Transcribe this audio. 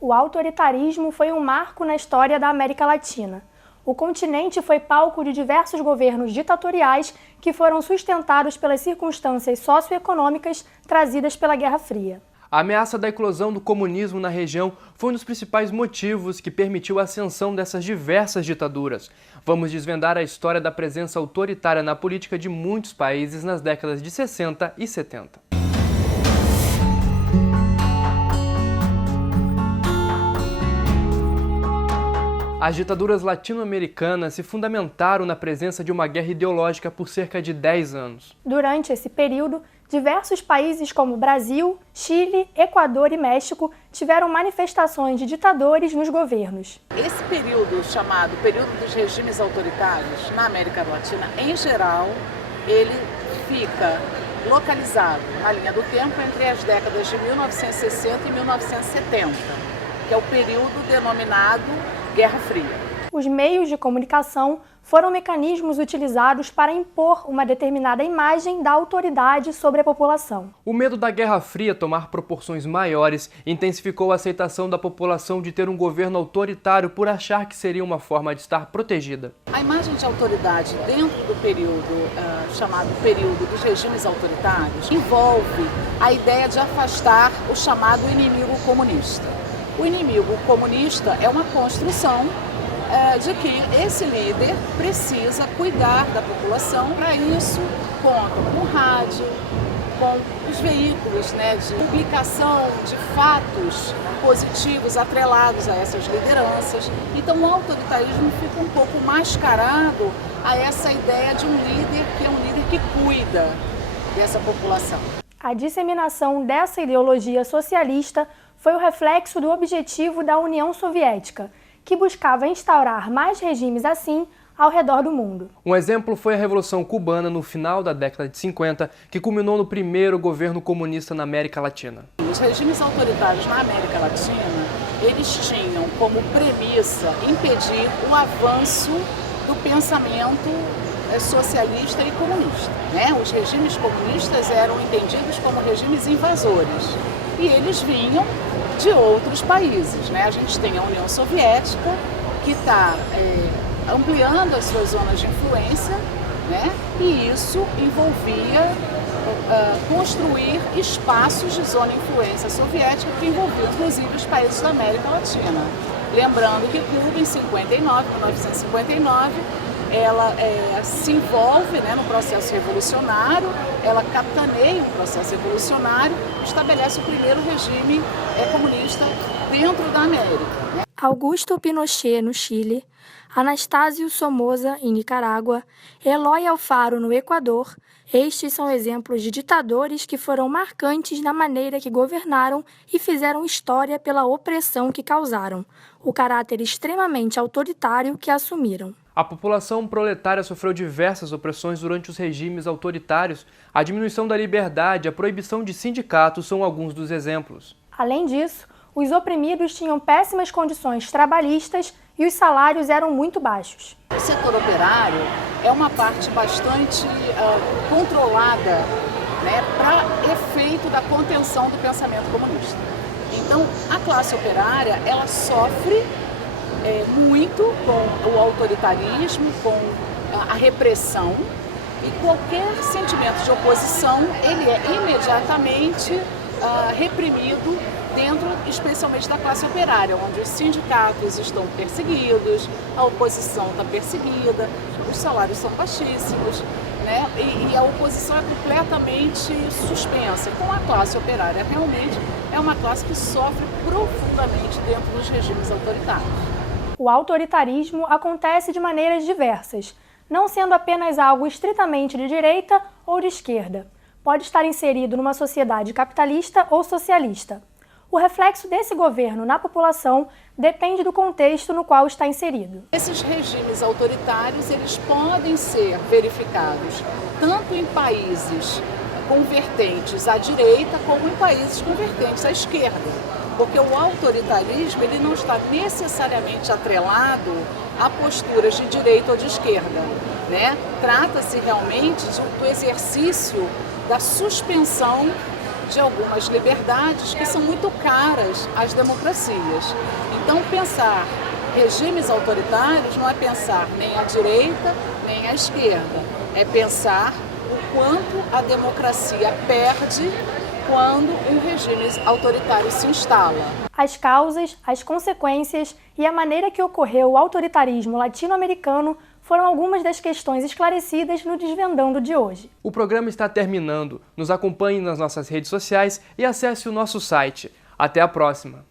O autoritarismo foi um marco na história da América Latina. O continente foi palco de diversos governos ditatoriais que foram sustentados pelas circunstâncias socioeconômicas trazidas pela Guerra Fria. A ameaça da eclosão do comunismo na região foi um dos principais motivos que permitiu a ascensão dessas diversas ditaduras. Vamos desvendar a história da presença autoritária na política de muitos países nas décadas de 60 e 70. As ditaduras latino-americanas se fundamentaram na presença de uma guerra ideológica por cerca de 10 anos. Durante esse período, diversos países como Brasil, Chile, Equador e México tiveram manifestações de ditadores nos governos. Esse período, chamado período dos regimes autoritários na América Latina, em geral, ele fica localizado na linha do tempo entre as décadas de 1960 e 1970, que é o período denominado Guerra Fria. Os meios de comunicação foram mecanismos utilizados para impor uma determinada imagem da autoridade sobre a população. O medo da Guerra Fria tomar proporções maiores intensificou a aceitação da população de ter um governo autoritário por achar que seria uma forma de estar protegida. A imagem de autoridade dentro do período chamado período dos regimes autoritários envolve a ideia de afastar o chamado inimigo comunista. O inimigo comunista é uma construção de que esse líder precisa cuidar da população. Para isso, conta com rádio, com os veículos de publicação de fatos positivos atrelados a essas lideranças. Então, o autoritarismo fica um pouco mascarado a essa ideia de um líder que é um líder que cuida dessa população. A disseminação dessa ideologia socialista foi o reflexo do objetivo da União Soviética, que buscava instaurar mais regimes assim ao redor do mundo. Um exemplo foi a Revolução Cubana no final da década de 50, que culminou no primeiro governo comunista na América Latina. Os regimes autoritários na América Latina, eles tinham como premissa impedir o avanço do pensamento socialista e comunista. Os regimes comunistas eram entendidos como regimes invasores e eles vinham de outros países. A gente tem a União Soviética, que está ampliando as suas zonas de influência, e isso envolvia construir espaços de zona de influência soviética que envolviam inclusive os países da América Latina. Lembrando que Cuba, em 1959, ela se envolve no processo revolucionário, ela capitaneia um processo revolucionário, estabelece o primeiro regime comunista dentro da América. Augusto Pinochet, no Chile, Anastácio Somoza, em Nicarágua, Eloy Alfaro, no Equador, estes são exemplos de ditadores que foram marcantes na maneira que governaram e fizeram história pela opressão que causaram, o caráter extremamente autoritário que assumiram. A população proletária sofreu diversas opressões durante os regimes autoritários. A diminuição da liberdade, a proibição de sindicatos são alguns dos exemplos. Além disso, os oprimidos tinham péssimas condições trabalhistas e os salários eram muito baixos. O setor operário é uma parte bastante controlada para efeito da contenção do pensamento comunista. Então, a classe operária ela sofre muito com o autoritarismo, com a repressão, e qualquer sentimento de oposição ele é imediatamente reprimido dentro especialmente da classe operária, onde os sindicatos estão perseguidos, a oposição está perseguida, os salários são baixíssimos, e a oposição é completamente suspensa. Com a classe operária, realmente é uma classe que sofre profundamente dentro dos regimes autoritários. O autoritarismo acontece de maneiras diversas, não sendo apenas algo estritamente de direita ou de esquerda. Pode estar inserido numa sociedade capitalista ou socialista. O reflexo desse governo na população depende do contexto no qual está inserido. Esses regimes autoritários eles podem ser verificados tanto em países convertentes à direita como em países convertentes à esquerda. Porque o autoritarismo ele não está necessariamente atrelado a posturas de direita ou de esquerda, né? Trata-se realmente do exercício da suspensão de algumas liberdades que são muito caras às democracias. Então, pensar regimes autoritários não é pensar nem à direita nem à esquerda, é pensar o quanto a democracia perde quando um regime autoritário se instala. As causas, as consequências e a maneira que ocorreu o autoritarismo latino-americano foram algumas das questões esclarecidas no Desvendando de hoje. O programa está terminando. Nos acompanhe nas nossas redes sociais e acesse o nosso site. Até a próxima!